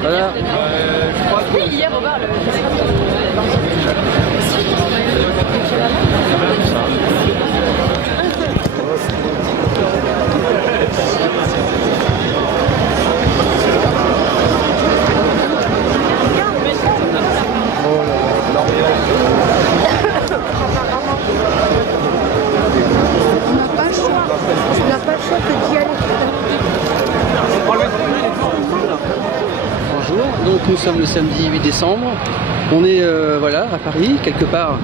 Voilà. Hier, au bar, On n'a pas le choix que d'y aller. Bonjour, donc nous sommes le samedi 8 décembre. On est voilà, à Paris, quelque part,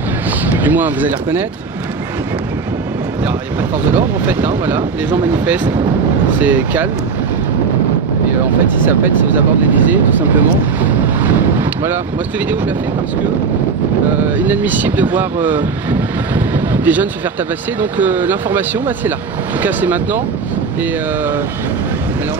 du moins vous allez reconnaître. Il n'y a pas de force de l'ordre en fait, hein, voilà. Les gens manifestent, c'est calme. Et en fait, ils s'appellent, c'est aux abords de l'Élysée, tout simplement. Voilà, moi cette vidéo je la fais parce que inadmissible de voir des jeunes se faire tabasser, donc l'information bah, c'est là. En tout cas c'est maintenant. Et alors,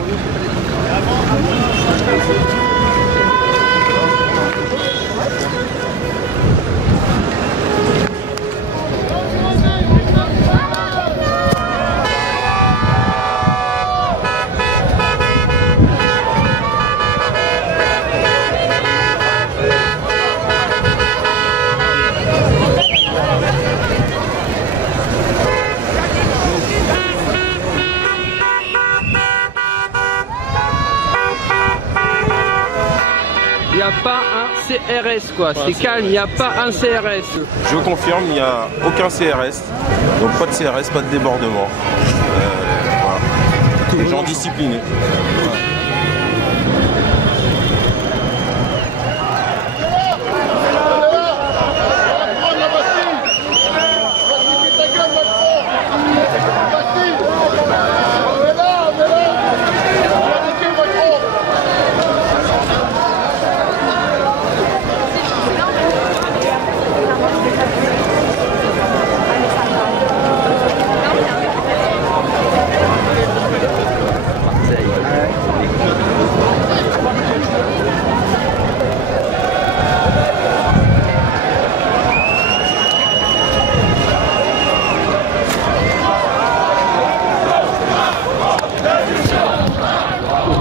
il n'y a pas un CRS quoi, c'est calme, il n'y a pas un CRS. Je confirme, il n'y a aucun CRS, donc pas de CRS, pas de débordement. Voilà. Les gens disciplinés.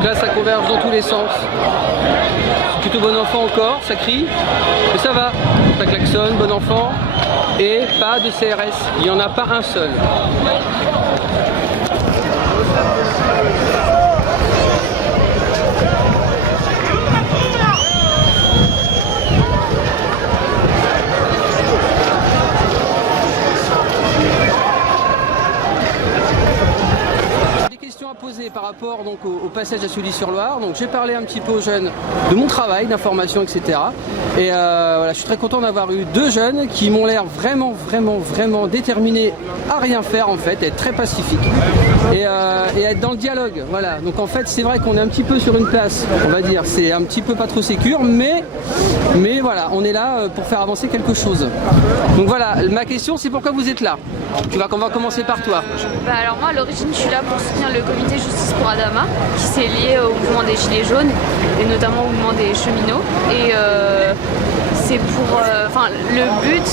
Là ça converge dans tous les sens. C'est plutôt bon enfant encore, ça crie, mais ça va. Ça klaxonne, bon enfant, et pas de CRS. Il n'y en a pas un seul. Posé par rapport donc au passage à Sully-sur-Loire. Donc j'ai parlé un petit peu aux jeunes de mon travail, d'information, etc. Et voilà, je suis très content d'avoir eu deux jeunes qui m'ont l'air vraiment déterminés à rien faire en fait, être très pacifiques et être dans le dialogue. Voilà. Donc en fait c'est vrai qu'on est un petit peu sur une place, on va dire, c'est un petit peu pas trop sécure, mais voilà, on est là pour faire avancer quelque chose. Donc voilà, ma question c'est pourquoi vous êtes là. On va commencer par toi. Bah alors moi à l'origine je suis là pour soutenir le comité Justice pour Adama qui s'est lié au mouvement des Gilets jaunes et notamment au mouvement des cheminots et c'est pour le but,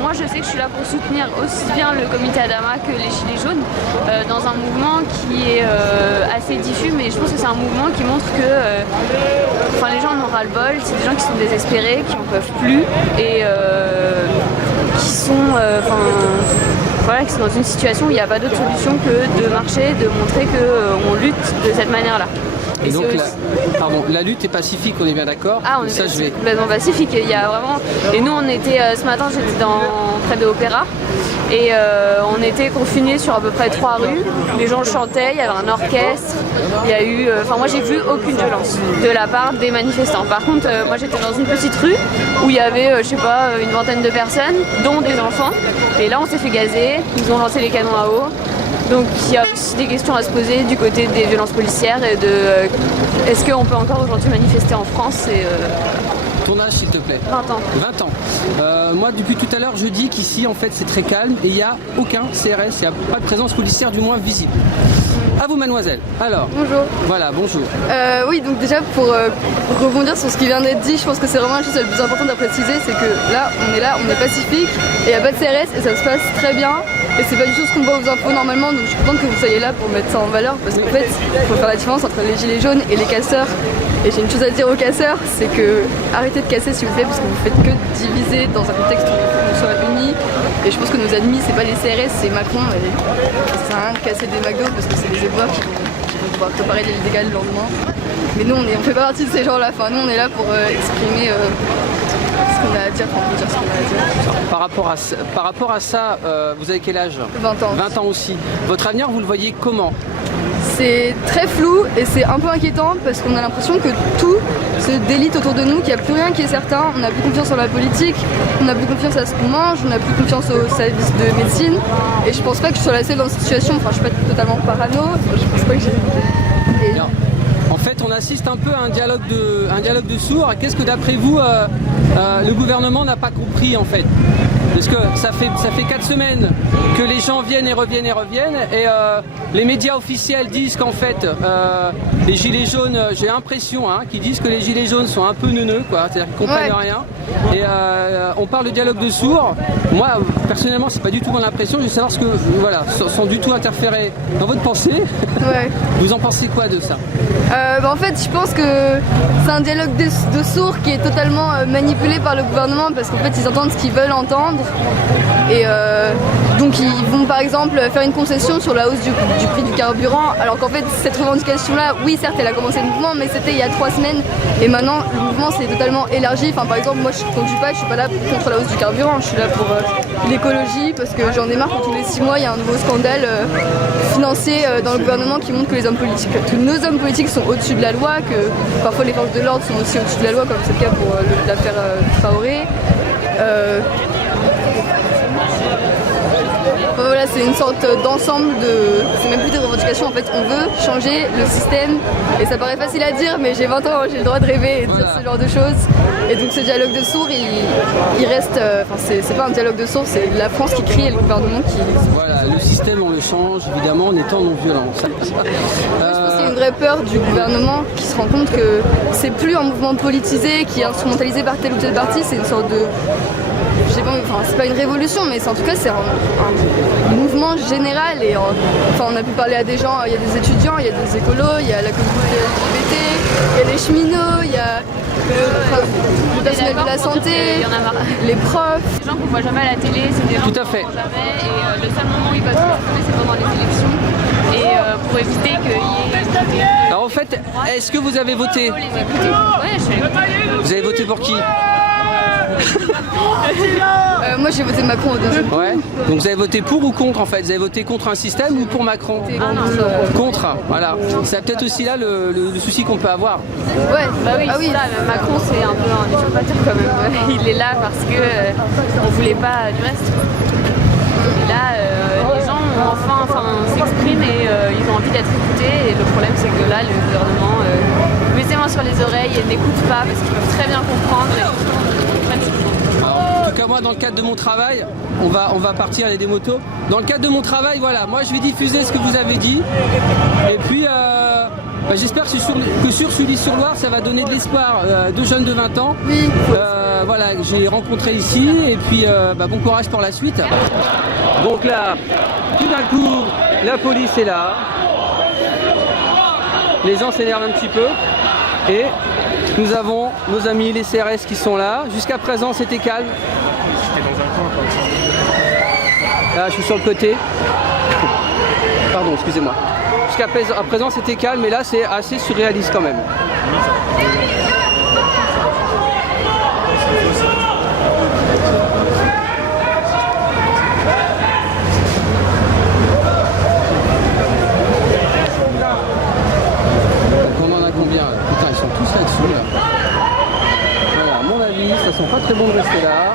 moi je sais que je suis là pour soutenir aussi bien le comité Adama que les Gilets jaunes dans un mouvement qui est assez diffus, mais je pense que c'est un mouvement qui montre que les gens en ont ras-le-bol, c'est des gens qui sont désespérés, qui n'en peuvent plus et qui sont voilà, qui sont dans une situation où il n'y a pas d'autre solution que de marcher, de montrer qu'on lutte de cette manière-là. Et donc la lutte est pacifique, on est bien d'accord. Ah, on est complètement pacifique. Il y a vraiment... Et nous, on était ce matin, j'étais près de l'Opéra et on était confinés sur à peu près 3 rues. Les gens chantaient, il y avait un orchestre. Il y a eu, moi, j'ai vu aucune violence de la part des manifestants. Par contre, moi, j'étais dans une petite rue où il y avait, je sais pas, une vingtaine de personnes, dont des enfants. Et là, on s'est fait gazer. Ils ont lancé les canons à eau. Donc il y a aussi des questions à se poser du côté des violences policières et de est-ce qu'on peut encore aujourd'hui manifester en France Ton âge s'il te plaît. 20 ans. 20 ans. Moi depuis tout à l'heure je dis qu'ici en fait c'est très calme et il n'y a aucun CRS, il n'y a pas de présence policière du moins visible. À vous mademoiselle. Alors. Bonjour. Voilà, bonjour. Oui, donc déjà pour rebondir sur ce qui vient d'être dit, je pense que c'est vraiment la chose la plus importante à préciser, c'est que là on est pacifique et il n'y a pas de CRS et ça se passe très bien. Et c'est pas du tout ce qu'on voit aux infos normalement, donc je suis contente que vous soyez là pour mettre ça en valeur, parce qu'en fait, il faut faire la différence entre les gilets jaunes et les casseurs. Et j'ai une chose à dire aux casseurs, c'est que arrêtez de casser s'il vous plaît, parce que vous faites que diviser dans un contexte où on soit unis. Et je pense que nos ennemis, c'est pas les CRS, c'est Macron. Et ça sert à rien de casser des McDo parce que c'est les éboueurs qui vont devoir préparer les dégâts le lendemain. Mais nous, on fait pas partie de ces gens-là. Enfin, nous, on est là pour exprimer ce qu'on a à dire, enfin, on peut dire ce qu'on a à dire. Par rapport à ça, vous avez quel âge? 20 ans. 20 ans aussi. Votre avenir, vous le voyez comment? C'est très flou et c'est un peu inquiétant parce qu'on a l'impression que tout se délite autour de nous, qu'il n'y a plus rien qui est certain. On n'a plus confiance en la politique, on n'a plus confiance à ce qu'on mange, on n'a plus confiance aux services de médecine. Et je pense pas que je sois la seule dans cette situation. Enfin, je suis pas totalement parano. Enfin, je pense pas que j'ai. Et... En fait, on assiste un peu à un dialogue de sourds. Qu'est-ce que d'après vous, le gouvernement n'a pas compris en fait? Parce que ça fait 4 semaines que les gens viennent et reviennent et les médias officiels disent qu'en fait les gilets jaunes, j'ai l'impression qu'ils disent que les gilets jaunes sont un peu neuneux, quoi, c'est-à-dire qu'ils comprennent rien. Et on parle de dialogue de sourds. Moi personnellement c'est pas du tout mon impression, je veux savoir ce que sans du tout interférer dans votre pensée. Ouais. Vous en pensez quoi de ça? En fait je pense que c'est un dialogue de sourds qui est totalement manipulé par le gouvernement parce qu'en fait ils entendent ce qu'ils veulent entendre. Et donc ils vont par exemple faire une concession sur la hausse du prix du carburant, alors qu'en fait cette revendication là, oui certes elle a commencé le mouvement, mais c'était il y a 3 semaines et maintenant le mouvement s'est totalement élargi. Enfin par exemple moi je suis pas là contre la hausse du carburant, je suis là pour l'écologie parce que j'en ai marre que tous les 6 mois il y a un nouveau scandale financier dans le gouvernement qui montre que nos hommes politiques sont au-dessus de la loi, que parfois les forces de l'ordre sont aussi au-dessus de la loi comme c'est le cas pour l'affaire Traoré. Voilà, c'est une sorte d'ensemble de... C'est même plus des revendications, en fait, on veut changer le système. Et ça paraît facile à dire, mais j'ai 20 ans, j'ai le droit de rêver et de dire ce genre de choses. Et donc ce dialogue de sourds, il reste... c'est pas un dialogue de sourds, c'est la France qui crie et le gouvernement qui... Voilà, le système, on le change, évidemment, en étant non-violent. Je pense qu'il y a une vraie peur du gouvernement qui se rend compte que c'est plus un mouvement politisé qui est instrumentalisé par tel ou tel parti, c'est une sorte de... Je sais pas, c'est pas une révolution, mais en tout cas c'est un mouvement général. Et on a pu parler à des gens, il y a des étudiants, il y a des écolos, il y a la communauté LGBT, il y a les cheminots, il y a le personnel de la santé, les profs. Des gens qu'on voit jamais à la télé, c'est des gens qu'on voit jamais. Et le seul moment où ils peuvent se retrouver, c'est pendant les élections. Et pour éviter qu'il y ait... Alors en fait, est-ce que vous avez voté? Ouais, je suis allée voter. Vous avez voté pour qui? Moi j'ai voté Macron au deuxième tour. Ouais. Donc vous avez voté pour ou contre en fait? Vous avez voté contre un système ou pour Macron? Contre, voilà. C'est peut-être aussi là le souci qu'on peut avoir. Ouais, bah oui, ça, Macron c'est un peu un usurpateur quand même. Il est là parce que on voulait pas du reste. Et là, les gens s'expriment et ils ont envie d'être écoutés. Et le problème c'est que là, le gouvernement met ses mains sur les oreilles et n'écoute pas parce qu'ils peuvent très bien comprendre. Alors, en tout cas moi dans le cadre de mon travail, on va partir avec des motos. Dans le cadre de mon travail, voilà, moi je vais diffuser ce que vous avez dit. Et puis j'espère que sur Sully-sur-Loire ça va donner de l'espoir. 2 jeunes de 20 ans. Oui. Voilà, que j'ai rencontré ici. Et puis bon courage pour la suite. Donc là, tout d'un coup, la police est là. Les gens s'énervent un petit peu. Et nous avons nos amis les CRS qui sont là. Jusqu'à présent c'était calme. Là je suis sur le côté. Pardon, excusez-moi. Jusqu'à présent c'était calme, mais là c'est assez surréaliste quand même. Ils sont tous là-dessus là. Voilà, à mon avis, ça sent pas très bon de rester là.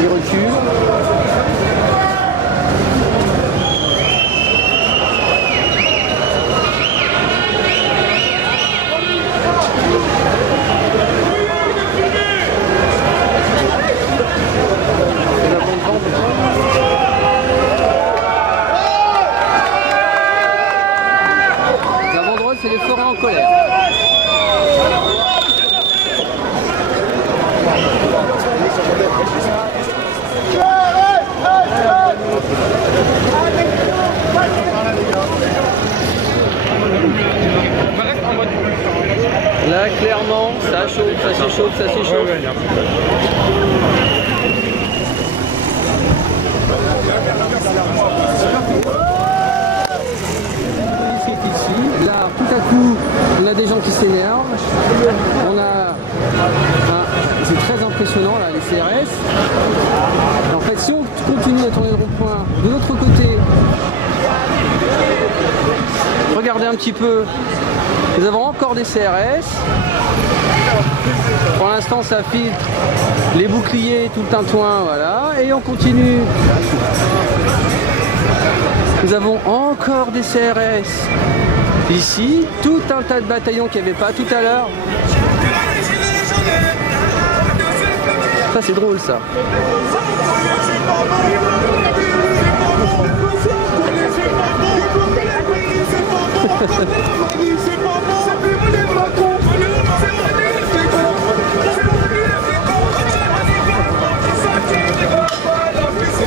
Ils reculent. La banderole, c'est les forêts en colère. Là, clairement, ça chauffe, ça s'échauffe, ça s'échauffe. Ici, là, tout à coup, on a des gens qui s'énervent. On a, c'est très impressionnant là, les CRS. En fait, si on continue à tourner le rond-point de l'autre côté, regardez un petit peu. Nous avons encore des CRS. Pour l'instant, ça filtre les boucliers, tout le tintouin, voilà. Et on continue. Nous avons encore des CRS. Ici, tout un tas de bataillons qu'il n'y avait pas tout à l'heure. Ça, c'est drôle, ça.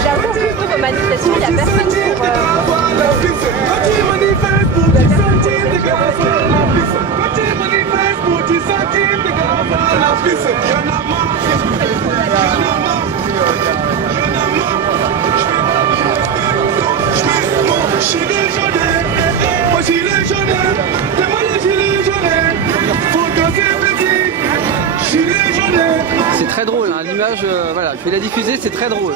J'avoue, plus pour vos manifestations, il n'y a personne pour... C'est très drôle, hein, l'image, voilà, je vais la diffuser, c'est très drôle.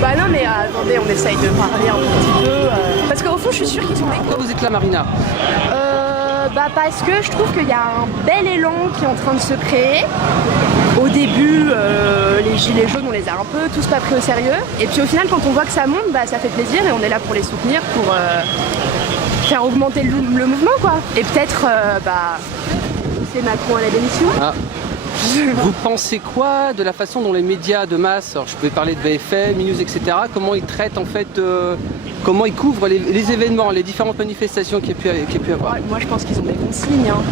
Bah non mais attendez, on essaye de parler un petit peu, parce qu'au fond je suis sûre qu'ils sont là. Pourquoi vous êtes là, Marina? Bah parce que je trouve qu'il y a un bel élan qui est en train de se créer. Au début, les gilets jaunes, on les a un peu tous pas pris au sérieux. Et puis au final, quand on voit que ça monte, bah ça fait plaisir et on est là pour les soutenir, pour faire augmenter le mouvement, quoi. Et peut-être, pousser Macron à la démission. Ah. Vous pensez quoi de la façon dont les médias de masse, alors je peux parler de BFM, News, etc., comment ils traitent en fait, comment ils couvrent les événements, les différentes manifestations qu'il y a pu avoir? Moi je pense qu'ils ont des consignes. Hein.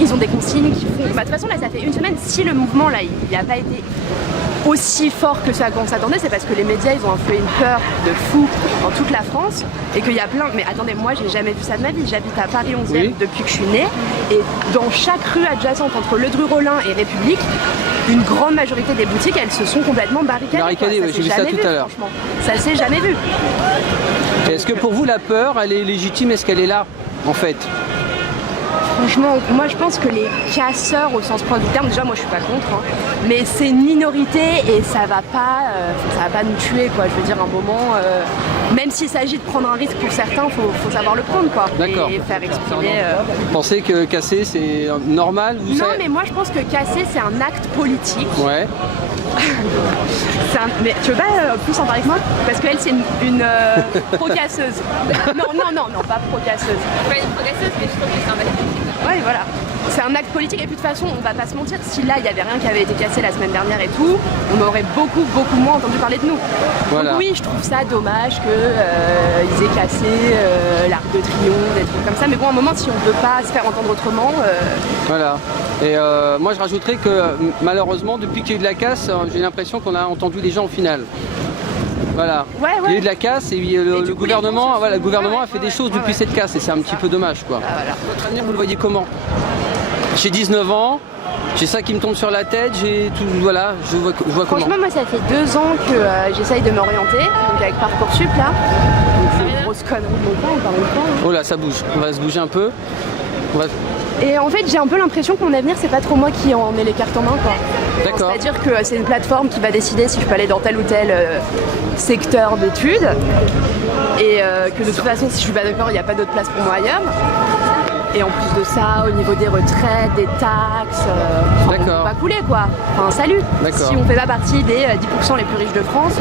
Ils ont des consignes qui font... Bah, de toute façon là ça fait une semaine, si le mouvement là il n'a pas été aussi fort que ça qu'on s'attendait, c'est parce que les médias ils ont influé une peur de fou dans toute la France et qu'il y a plein... Mais attendez, moi j'ai jamais vu ça de ma vie, j'habite à Paris 11e oui. depuis que je suis née et dans chaque rue adjacente entre Le Dru-Rollin et République, une grande majorité des boutiques elles se sont complètement barricadées. Oui, j'ai vu ça tout à l'heure. Franchement, ça s'est jamais vu. Est-ce que pour vous la peur elle est légitime, est-ce qu'elle est là en fait? Franchement, moi je pense que les casseurs au sens propre du terme, déjà moi je suis pas contre, hein, mais c'est une minorité et ça va pas nous tuer quoi. Je veux dire un moment, même s'il s'agit de prendre un risque pour certains, faut savoir le prendre quoi. D'accord. Et faire exprimer. Vous pensez que casser c'est normal vous Non savez... mais moi je pense que casser c'est un acte politique. Ouais. Mais tu veux pas plus en parler que moi? Parce qu'elle c'est une pro-casseuse. Non, pas pro-casseuse. Pas une progresseuse, mais je trouve que c'est un bel politique. Ouais, voilà. C'est un acte politique et puis de toute façon, on va pas se mentir, si là il y avait rien qui avait été cassé la semaine dernière et tout, on aurait beaucoup moins entendu parler de nous. Voilà. Donc oui, je trouve ça dommage qu'ils aient cassé l'Arc de Triomphe, des trucs comme ça. Mais bon, à un moment, si on peut pas se faire entendre autrement... Voilà. Et moi je rajouterais que malheureusement, depuis qu'il y a eu de la casse, j'ai l'impression qu'on a entendu les gens au final. Voilà. Ouais. Il y a eu de la casse et le gouvernement, le gouvernement a fait des choses depuis cette casse et c'est un petit peu dommage quoi. Ah, voilà. Votre avenir, vous le voyez comment? J'ai 19 ans, j'ai ça qui me tombe sur la tête, j'ai tout, voilà, je vois comment. Franchement, moi ça fait 2 ans que j'essaye de m'orienter, donc avec Parcoursup là. Donc c'est une grosse connerie de mon temps, encore une fois. Oh là, ça bouge, on va se bouger un peu. Et en fait, j'ai un peu l'impression que mon avenir, c'est pas trop moi qui en ai les cartes en main, quoi. D'accord. C'est-à-dire que c'est une plateforme qui va décider si je peux aller dans tel ou tel secteur d'études. Et que de toute façon, si je suis pas d'accord, il n'y a pas d'autre place pour moi ailleurs. Et en plus de ça, au niveau des retraites, des taxes, on peut pas couler, quoi. Enfin, salut. Si on fait pas partie des 10% les plus riches de France,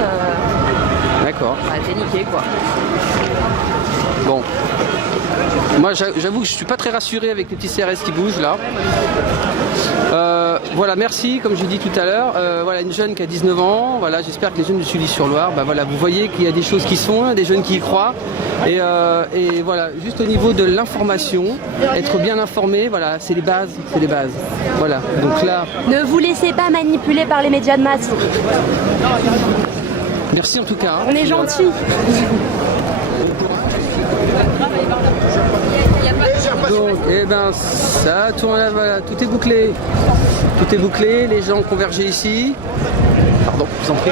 d'accord. T'es niqué, quoi. Bon. Moi j'avoue que je suis pas très rassuré avec les petits CRS qui bougent là. Voilà, merci, comme j'ai dit tout à l'heure. Voilà, une jeune qui a 19 ans. Voilà, j'espère que les jeunes de Sully-sur-Loire, voilà, vous voyez qu'il y a des choses qui se font, des jeunes qui y croient. Et voilà, juste au niveau de l'information, être bien informé, voilà, c'est les bases, Voilà, donc là. Ne vous laissez pas manipuler par les médias de masse. Merci en tout cas. On est gentils. Donc, eh ben, ça tourne là, voilà, tout est bouclé. Tout est bouclé, les gens ont convergé ici. Pardon, je vous en prie.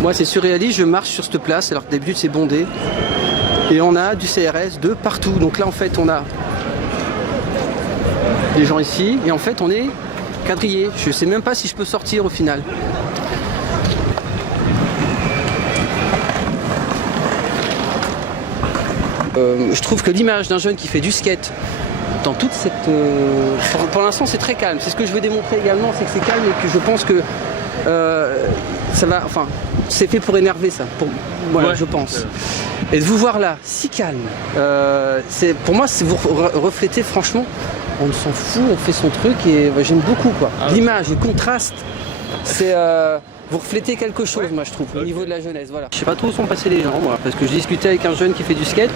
Moi, c'est surréaliste, je marche sur cette place alors que d'habitude c'est bondé. Et on a du CRS de partout. Donc là, en fait, on a des gens ici et en fait, on est quadrillé. Je sais même pas si je peux sortir au final. Je trouve que l'image d'un jeune qui fait du skate dans toute cette... pour l'instant c'est très calme, c'est ce que je veux démontrer également, c'est que c'est calme et que je pense que ça va... Enfin, c'est fait pour énerver ça, voilà, ouais, je pense. Et de vous voir là, si calme, pour moi c'est vous reflétez franchement, on s'en fout, on fait son truc et j'aime beaucoup quoi. L'image, le contraste, c'est... vous reflétez quelque chose, moi je trouve, au niveau de la jeunesse, voilà. Je sais pas trop où sont passés les gens, moi, parce que je discutais avec un jeune qui fait du skate.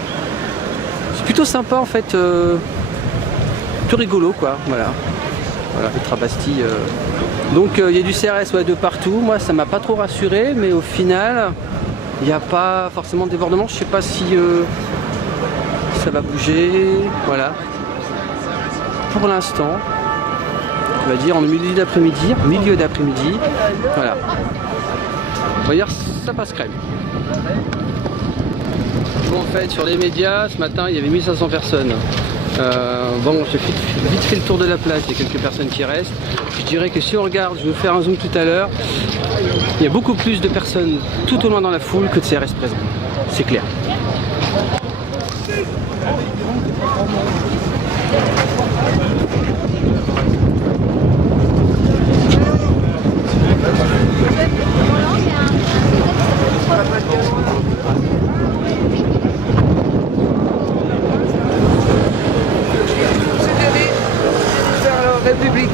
C'est plutôt sympa en fait, plutôt rigolo quoi, voilà. Voilà, Ultra Bastille. Donc il y a du CRS ouais, de partout, moi ça m'a pas trop rassuré, mais au final, il n'y a pas forcément de débordement, je sais pas si ça va bouger, voilà. Pour l'instant, on va dire en milieu d'après-midi, voilà. On va dire ça passe crème. Bon, en fait, sur les médias, ce matin, il y avait 1500 personnes. Bon, j'ai vite fait le tour de la place, il y a quelques personnes qui restent. Je dirais que si on regarde, je vais vous faire un zoom tout à l'heure, il y a beaucoup plus de personnes tout au loin dans la foule que de CRS présents. C'est clair. République.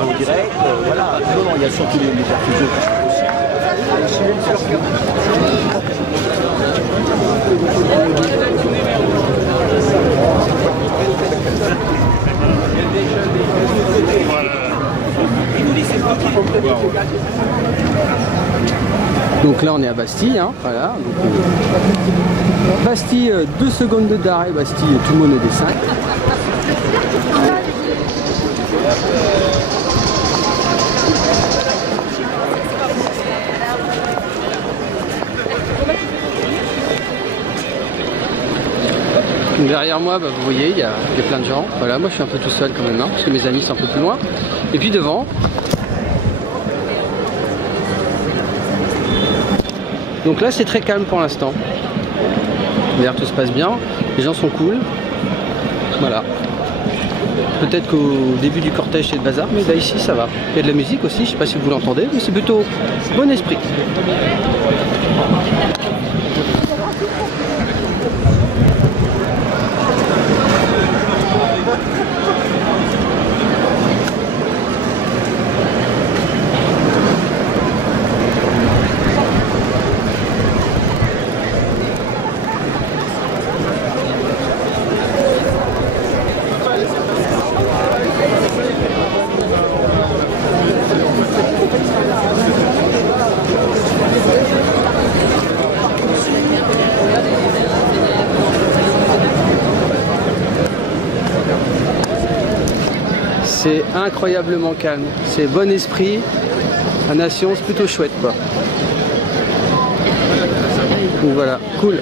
En direct, voilà, non, il y a surtout les artisans Donc là on est à Bastille, hein, voilà. Donc, Bastille, 2 secondes d'arrêt, Bastille, tout le monde est des 5. Derrière moi, vous voyez, il y a plein de gens. Voilà, moi je suis un peu tout seul quand même, hein, parce que mes amis sont un peu plus loin. Et puis devant, donc là c'est très calme pour l'instant. D'ailleurs tout se passe bien, les gens sont cool. Voilà. Peut-être qu'au début du cortège c'est le bazar, mais là ici ça va. Il y a de la musique aussi, je sais pas si vous l'entendez, mais c'est plutôt bon esprit. C'est incroyablement calme, c'est bon esprit, la nation c'est plutôt chouette quoi. Donc voilà, cool.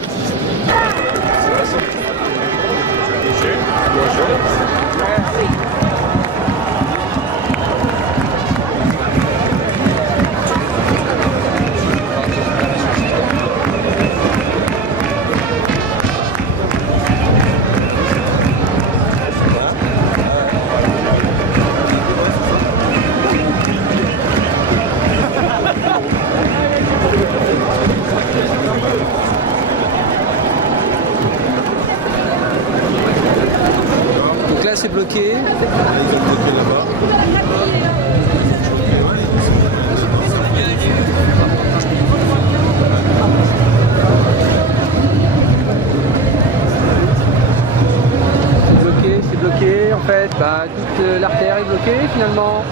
bloqué finalement.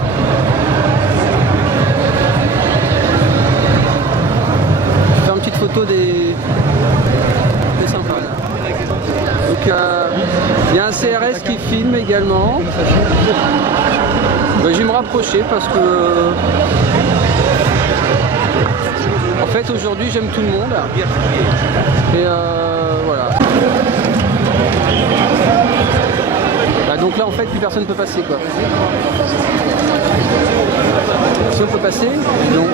Je vais faire une petite photo des sympas là. Donc il y a un CRS qui filme également. Je vais me rapprocher parce que en fait aujourd'hui j'aime tout le monde. Et voilà. Bah, donc là en fait plus personne ne peut passer quoi. Si on peut passer, non.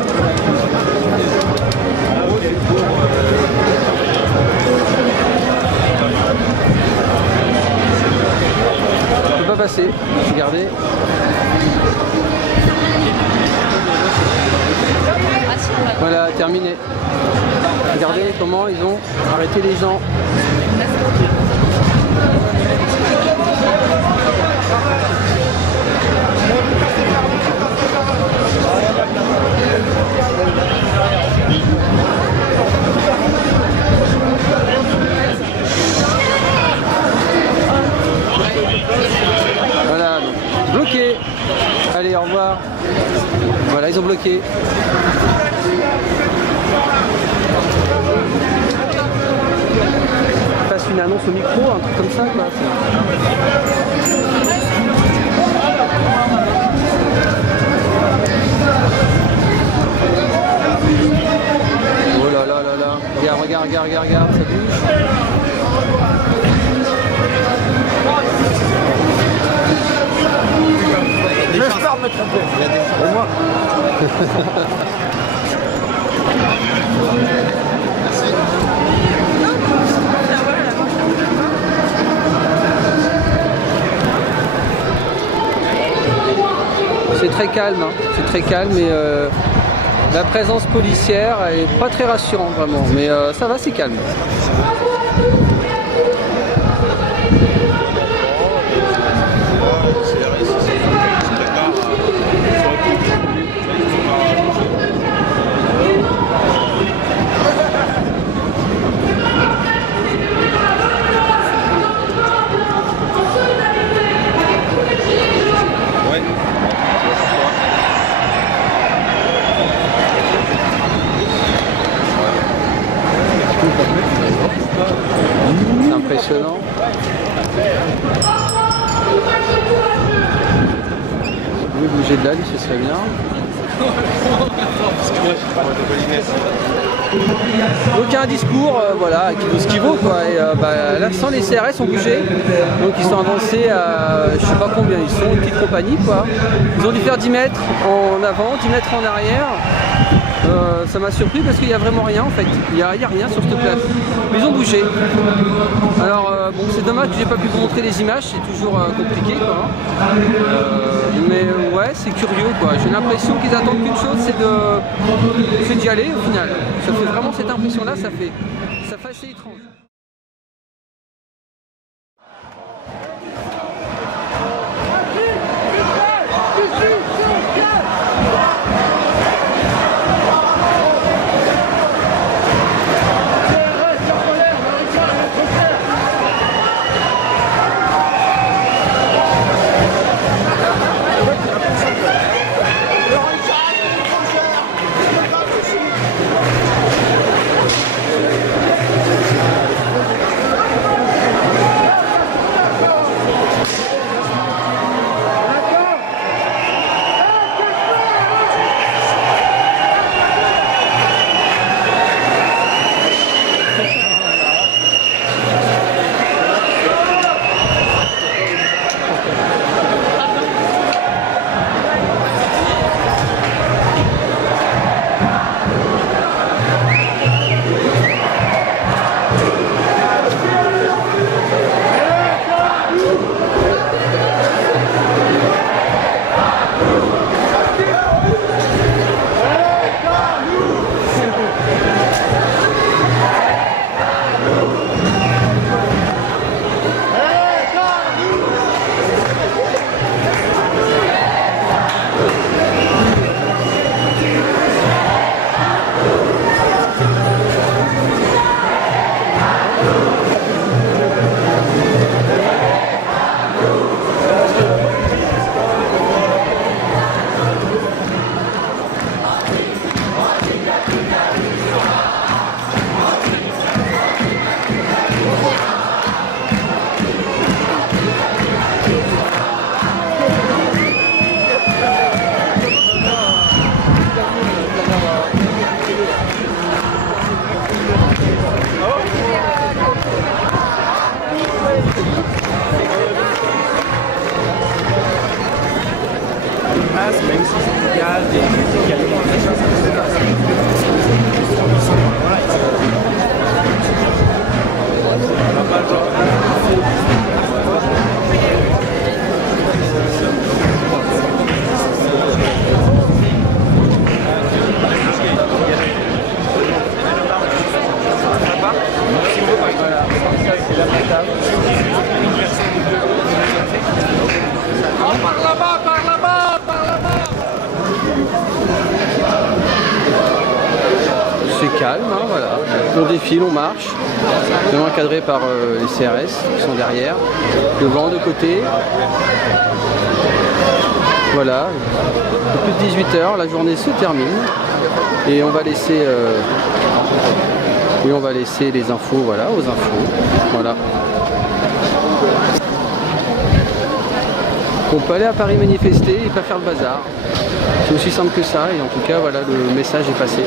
On peut pas passer, regardez. Voilà, terminé. Regardez comment ils ont arrêté les gens. Voilà, donc, bloqué. Allez, au revoir. Voilà, ils ont bloqué. Passe une annonce au micro, un truc comme ça quoi. Oh là là là là. Regarde, ça bouge. J'espère me tromper. Et moi C'est très calme, hein. C'est très calme et la présence policière est pas très rassurante vraiment, mais ça va, c'est calme. C'est impressionnant. Vous pouvez bouger de là, lui, ce serait bien. Donc il y a un discours voilà, qui vaut ce qu'il vaut quoi. Et, là sans les CRS ont bougé, donc ils sont avancés à je sais pas combien ils sont, une petite compagnie quoi. Ils ont dû faire 10 mètres en avant, 10 mètres en arrière. Ça m'a surpris parce qu'il n'y a vraiment rien en fait, il n'y a rien sur cette place. Mais ils ont bougé. Alors bon c'est dommage que j'ai pas pu vous montrer les images, c'est toujours compliqué quoi. Mais ouais c'est curieux quoi, j'ai l'impression qu'ils attendent qu'une chose, c'est d'y aller au final. Ça fait vraiment cette impression là, ça fait assez étrange. calme, hein, voilà. On défile, on marche, bien encadré par les CRS qui sont derrière, le vent de côté. Voilà, depuis 18h, la journée se termine et on va laisser, les infos, voilà, aux infos. Voilà. On peut aller à Paris manifester et pas faire le bazar. C'est aussi simple que ça et en tout cas voilà, le message est passé.